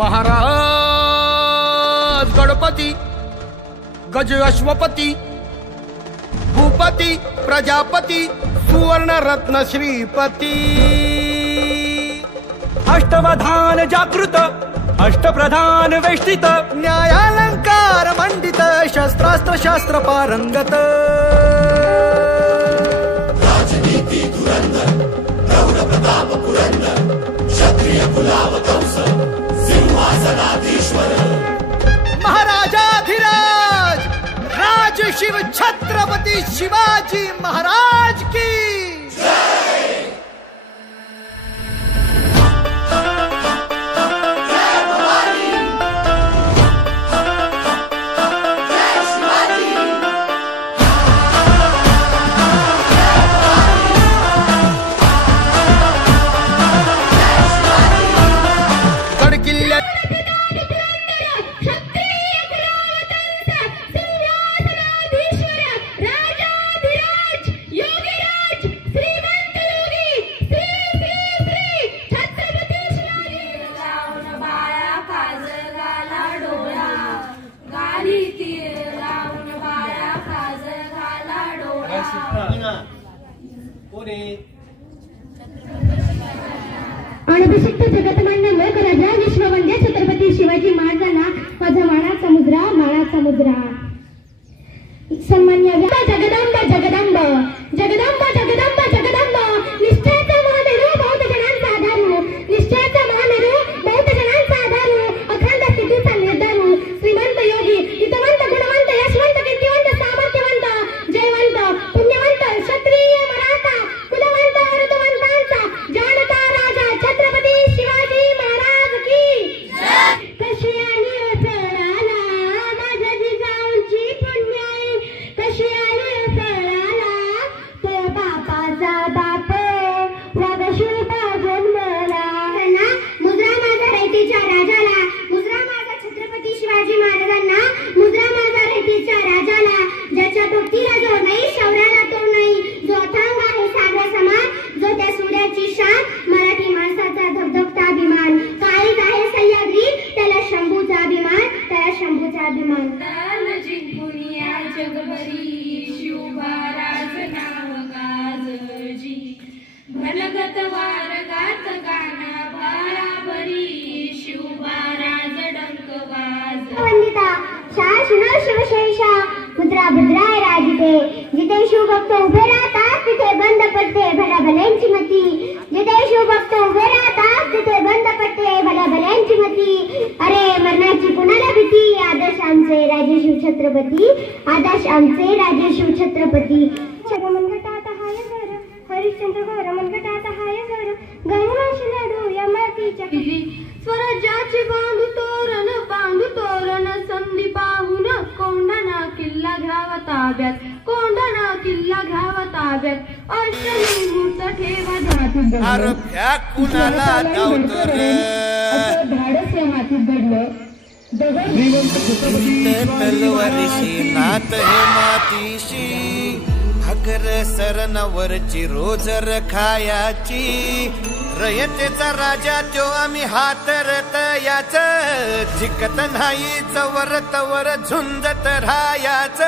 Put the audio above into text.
महाराज गणपती गज अश्वपती भूपती प्रजापती सुवर्ण रत्न श्रीपती अष्टवधान जागृत अष्टप्रधान वेष्टित न्यायालंकार मंडित शस्त्रास्त्र शास्त्र पारंगत राजनीती धुरंधर प्रौढ प्रताप पुरंदर क्षत्रिय कुलाव कंस सिंहासनाधीश्वर महाराजाधिराज राज शिव छत्रपती शिवाजी महाराज की अनभिषिक्त जगतमान्य लोकराजा विश्ववंद्य छत्रपती शिवाजी महाराजांना माझा मानाचा मुद्रा सन्मान्य जगदंब जगदंब जगदंब जगदंब जगदंब निष्ठेचा महामेरू बहुत जणांचा आधारू निष्ठेचा महामेरू बहुत जणांचा आधारू अखंड स्थितीचा निर्धारू श्रीमंत योगी हितवंत गुणवंत यशवंत कीर्तिवंत सामर्थ्यवंत जयवंत पुण्यवंत क्षत्रिय मराठा कुलवंत वृद्धवंतांचा जाणता राजा छत्रपती शिवाजी महाराज की कशी आली असराला माझ्या जिजाऊची पुण्याई कशी आली असराला तो बापाचा बाप वागशुल्पा जन्मला मुद्रा माझा रयतेच्या राजाला मुद्रा माझा छत्रपती शिवाजी महाराजांना मुद्रा माझा रयतेच्या राजाला ज्याच्या भक्तीला जो नाही शौर्याला तो नाही जो अथांग आहे सागरा समान जो त्या सूर्याची शान मराठी माणसाचा धगधगता अभिमान काळीज आहे सह्याद्री त्याला शंभूचा अभिमान जिंकुनिया जगभरी शिवबाराज नाव गाजजी घनगत वारगात गाना भाराभरी शिवबाराज डंक वाज वंदिता शासन शिवशेषा मुद्रा भद्राय राजिते जिथे शिवभक्त उभे राहतात तिथे बंद पडते भल्या भल्यांची मती जिथे शिवभक्त उभे राहतात तिथे बंद पडते भल्या भल्यांची मती अरे मरणाची कुणाला भीती आदर्श आमचे राजे शिवछत्रपती आदर्श आमचे राजे शिवछत्रपती मनगटात हाय घर हरिश्चंद्र घर मनगटात हाय घर गणराशी लढू या मातीच्या स्वराज्याचे बांधू तोरण संधी पाहून कोंढाणा किल्ला घ्यावा ताब्यात अष्टलिंगूर्त ठेवा अरे भ्या कुणाला धावतर धाडस हाती घडलं तलवारीशी नात हे मातीशी भाकर सरनवरची रोजर खायाची रयतेचा राजा त्यो आम्ही हातरत याच झिकत नाही जवर तवर झुंजत राहायाच